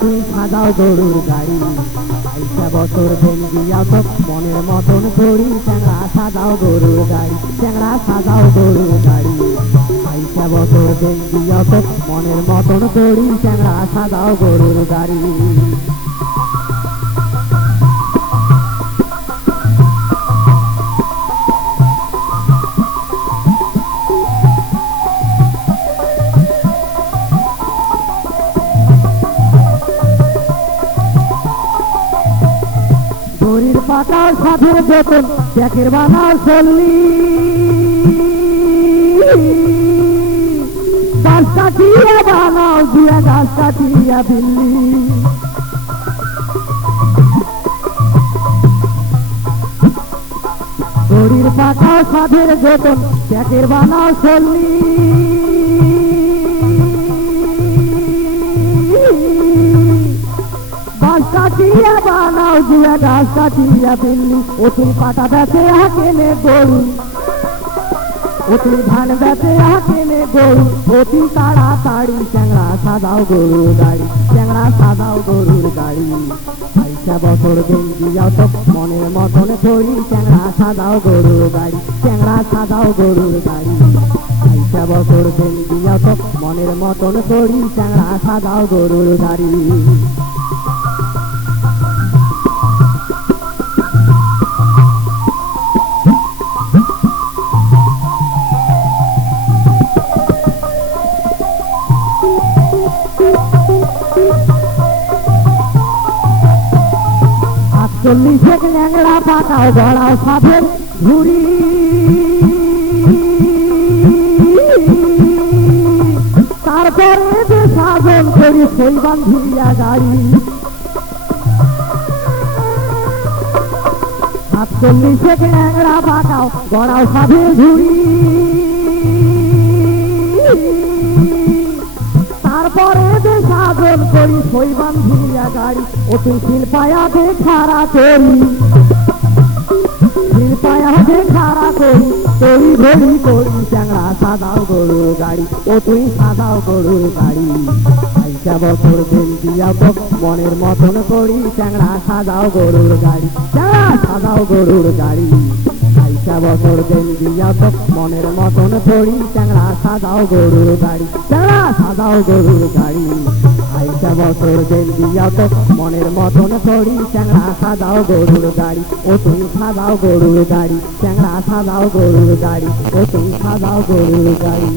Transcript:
তুই সাজাও গরুর গাড়ি। বাইশা বছর বেঙ্গিয়া তো মনের মতন করি চ্যাংরা সাজাও গরুর গাড়ি চ্যাংরা সাজাও গরুর গাড়ি। বাইশা বছর বেঙ্গিয়া তো মনের মতন করি চ্যাংরা সাজাও গরুর গাড়ি। দড়ির পাতাও সাধের বেতন ট্যাকের বানাও চল্লি। গাছ কাটিয়া বানাও, দিয়া গাছ কাটিয়া দিল্লি দড়ির পাতাও সাধের বেতন ট্যাকের বানাও চল্লি। কাটিয়া বানাও, দিয়া গাছ কাটিয়া দিল্লি ওতুল পাটা বেচে হাকেনে গরু ওতুল ধান বেচে হাকেনে গরু অতি তাড়াতাড়ি চ্যাংড়া সাদাও গরুর গাড়ি। চ্যাংড়া সাদাও গরুর গাড়ি। আইসা বছর দিন দিয়াও তো, মনের মতন ধরি চ্যাংড়া সাদাও গরুর গাড়ি চ্যাংড়া সাদাও গরুর গাড়ি। আইসা বছর দিয়াও তো, মনের মতন করি। চ্যাংড়া সাদাও গরুর গাড়ি। আটচল্লিশে ন্যাংরা পাকাও গড়াও সাধের ঝুড়ি তারপরে যে সাধন করি সেই বান্ধিয়া গাড়ি। আটচল্লিশে ন্যাংরা পাকাও গড়াও সাধের ঝুড়ি গাড়ি, অতি শিল্পায়া শিল্পায়া তরি করি চ্যাংড়া সাদাও গরুর গাড়ি সাদাও গরুর গাড়ি। আইসা বছর দিন দিয়া মনের মতন করি চ্যাংড়া সাদাও গরুর গাড়ি চ্যাংড়া সাদাও গরুর গাড়ি। আইসা বছর দিন দিয়া তো মনের মতন করি চ্যাংড়া সাদাও গরুর গাড়ি চ্যাংড়া সাদাও গরুর গাড়ি। আইসা বছর দিন দিয়া তো মনের মতন করি চ্যাংড়া সাদাও গরুর গাড়ি, ও তুমি সাদাও গরুর গাড়ি, চ্যাংড়া সাদাও গরুর গাড়ি, ও তুমি সাদাও গরুর গাড়ি।